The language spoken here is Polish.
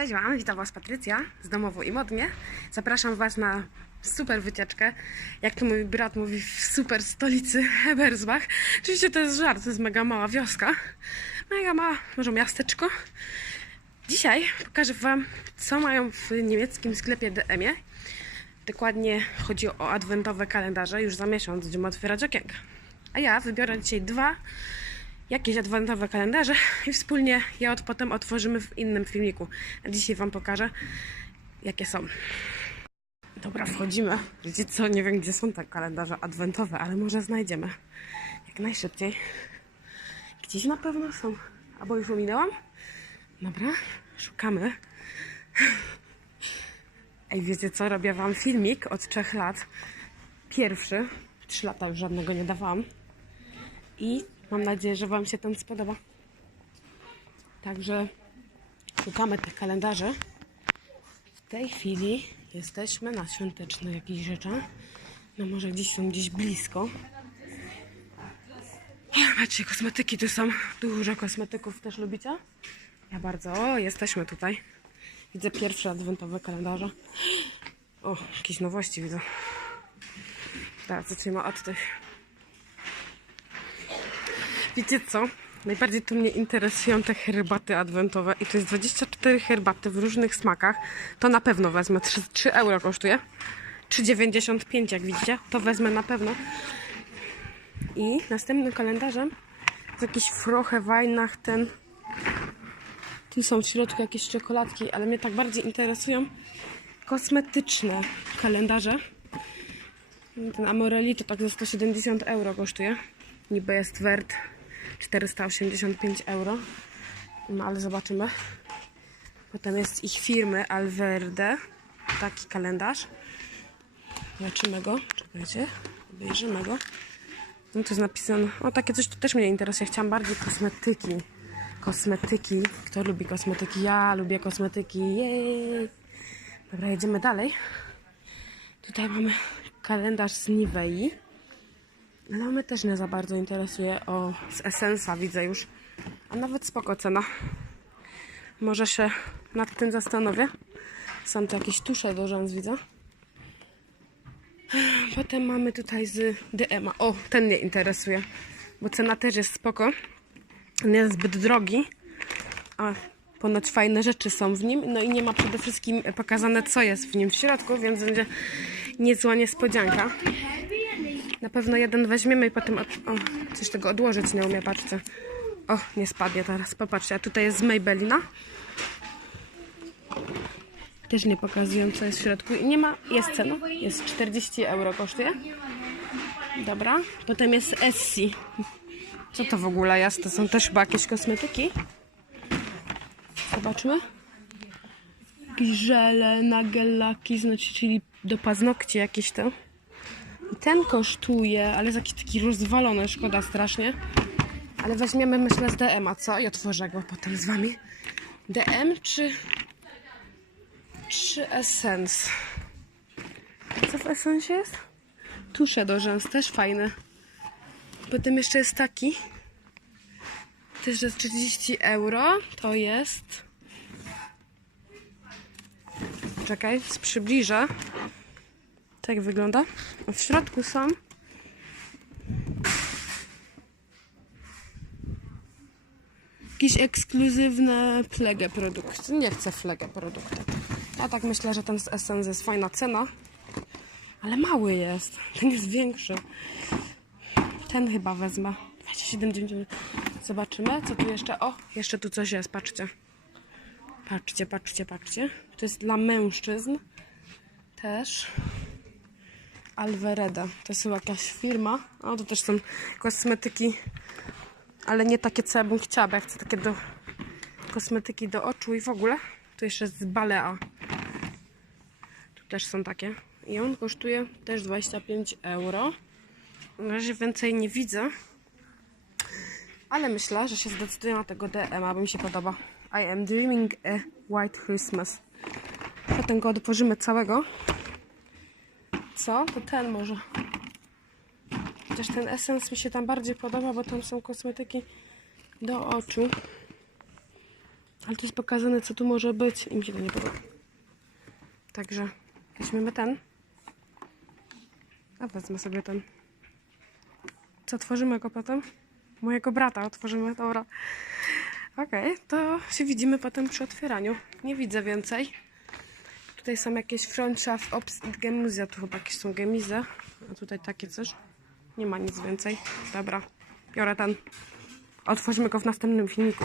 Cześć Wam, witam Was Patrycja z Domowo i Modnie. Zapraszam Was na super wycieczkę, jak to mój brat mówi, w super stolicy Ebersbach. Oczywiście to jest żart, to jest mega mała wioska, mega mała, może miasteczko. Dzisiaj pokażę Wam, co mają w niemieckim sklepie DM-ie. Dokładnie chodzi o adwentowe kalendarze, już za miesiąc będziemy otwierać okienka. A ja wybiorę dzisiaj dwa jakieś adwentowe kalendarze i wspólnie je od potem otworzymy w innym filmiku. A dzisiaj Wam pokażę, jakie są. Dobra, wchodzimy. Wiecie co, nie wiem gdzie są te kalendarze adwentowe, ale może znajdziemy. Jak najszybciej. Gdzieś na pewno są. Albo już ominęłam? Dobra, szukamy. Ej, wiecie co, robię Wam filmik od trzech lat. Pierwszy. Trzy lata już żadnego nie dawałam. I mam nadzieję, że Wam się ten spodoba. Także szukamy tych kalendarzy. W tej chwili jesteśmy na świątecznych jakichś rzeczach. No może gdzieś są gdzieś blisko. O, Patrzcie, kosmetyki tu są. Dużo kosmetyków też lubicie? Ja bardzo. O, jesteśmy tutaj. Widzę pierwsze adwentowe kalendarze. O, jakieś nowości widzę. Teraz zaczniemy od tych. Wiecie co? Najbardziej tu mnie interesują te herbaty adwentowe i to jest 24 herbaty w różnych smakach. To na pewno wezmę. 3, 3 euro kosztuje. 3,95 jak widzicie. To wezmę na pewno. I następnym kalendarzem jest jakiś Froche Weihnacht ten. Tu są w środku jakieś czekoladki, ale mnie tak bardziej interesują kosmetyczne kalendarze. Ten Amorelli to tak za 170 euro kosztuje. Niby jest wert 485 euro. No ale zobaczymy. Potem jest ich firmy Alverde. Taki kalendarz. Zobaczymy go. Czekajcie. Obejrzymy go. No tu jest napisane. O, takie coś tu też mnie interesuje. Chciałam bardziej kosmetyki. Kosmetyki. Kto lubi kosmetyki? Ja lubię kosmetyki. Jej. Dobra, jedziemy dalej. Tutaj mamy kalendarz z Nivei. Ale mnie też nie za bardzo interesuje. O, z Essensa widzę już. A nawet spoko cena. Może się nad tym zastanowię. Są tu jakieś tusze do rzęs, widzę. Potem mamy tutaj z DM-a. O, ten mnie interesuje. Bo cena też jest spoko. Nie jest zbyt drogi. A ponoć fajne rzeczy są w nim. No i nie ma przede wszystkim pokazane, co jest w nim w środku, więc będzie niezła niespodzianka. Na pewno jeden weźmiemy i potem. Od... O, coś tego odłożyć nie umie, patrzcie. O, nie spadnie teraz. Popatrzcie, a tutaj jest z Maybellina. Też nie pokazują, co jest w środku. I nie ma, jest cena. Jest 40 euro kosztuje. Dobra. Potem jest Essie. Co to w ogóle jest? To są też chyba jakieś kosmetyki. Zobaczmy. Jakieś żele, nagellaki, znaczy, czyli do paznokci jakieś to. I ten kosztuje, ale jest jakiś taki rozwalony, szkoda strasznie. Ale weźmiemy, myślę, z DM-a, co? I otworzę go potem z wami. DM czy... Czy Essence? Co w Essence jest? Tusze do rzęs, też fajne. Potem jeszcze jest taki. Też jest 30 euro. To jest... Czekaj, przybliżę. Tak wygląda. W środku są jakieś ekskluzywne flegę produkty. Nie chcę flegę produkty. Ja tak myślę, że ten z Essence jest fajna cena. Ale mały jest. Ten jest większy. Ten chyba wezmę. 27,99. Zobaczymy, co tu jeszcze. O, jeszcze tu coś jest, patrzcie. Patrzcie, patrzcie, patrzcie. To jest dla mężczyzn. Też. Alvereda. To jest jakaś firma. O, to też są kosmetyki, ale nie takie, co ja bym chciała, bo ja chcę takie do kosmetyki do oczu i w ogóle. Tu jeszcze jest z Balea. Tu też są takie. I on kosztuje też 25 euro. Na razie więcej nie widzę. Ale myślę, że się zdecyduję na tego DM, bo mi się podoba. I am dreaming a white Christmas. Potem go otworzymy całego. Co? To ten może. Chociaż ten esens mi się tam bardziej podoba, bo tam są kosmetyki do oczu. Ale tu jest pokazane, co tu może być. I mi się to nie podoba. Także weźmiemy ten. A wezmę sobie ten. Co, otworzymy go potem? Mojego brata otworzymy, dobra. Okej, to się widzimy potem przy otwieraniu. Nie widzę więcej. Tutaj są jakieś Freundschaft, Ops i Gemuzja. Tu chyba jakieś są gemize. A tutaj takie coś. Nie ma nic więcej. Dobra, biorę ten. Otworzymy go w następnym filmiku.